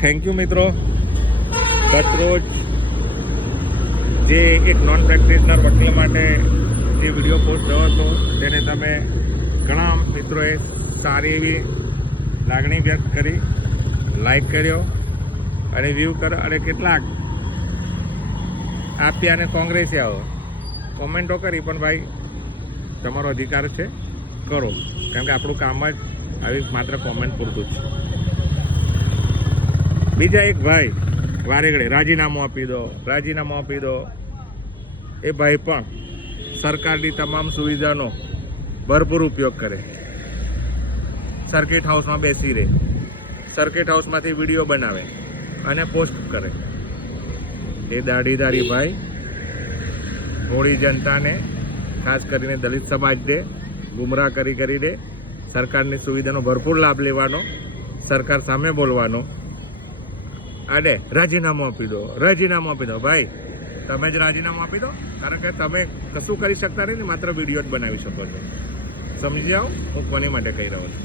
Thank you મિત્રો. ગત રોજ જે એક નોન પ્રેક્ટિશનર વકીલ માટે જે વિડીયો પોસ્ટ થયો હતો તેને તમે ઘણા મિત્રોએ સારી એવી લાગણી વ્યક્ત કરી, લાઈક કર્યો અને વ્યૂ કર્યો અને કેટલાક આપ્યા અને કોંગ્રેસે આવો કોમેન્ટો કરી. પણ ભાઈ તમારો અધિકાર છે, કરો, કારણ કે આપણું કામ જ આવી માત્ર કોમેન્ટ પૂરતું છે. બીજા એક ભાઈ વારે ઘડે રાજીનામું આપી દો. એ ભાઈ પણ સરકારની તમામ સુવિધાનો ભરપૂર ઉપયોગ કરે, સર્કિટ હાઉસમાં બેસી રહે, સર્કિટ હાઉસમાંથી વિડીયો બનાવે અને પોસ્ટ કરે. એ દાઢીદારી ભાઈ મોડી જનતાને, ખાસ કરીને દલિત સમાજને ગુમરાહ કરી દે. સરકારની સુવિધાનો ભરપૂર લાભ લેવાનો, સરકાર સામે બોલવાનો અને રાજીનામું આપી દો. ભાઈ તમે જ રાજીનામું આપી દો, કારણ કે તમે કશું કરી શકતા નહીં ને માત્ર વિડીયો જ બનાવી શકો છો. સમજી જાઓ હું કોની માટે કહી રહ્યો છું.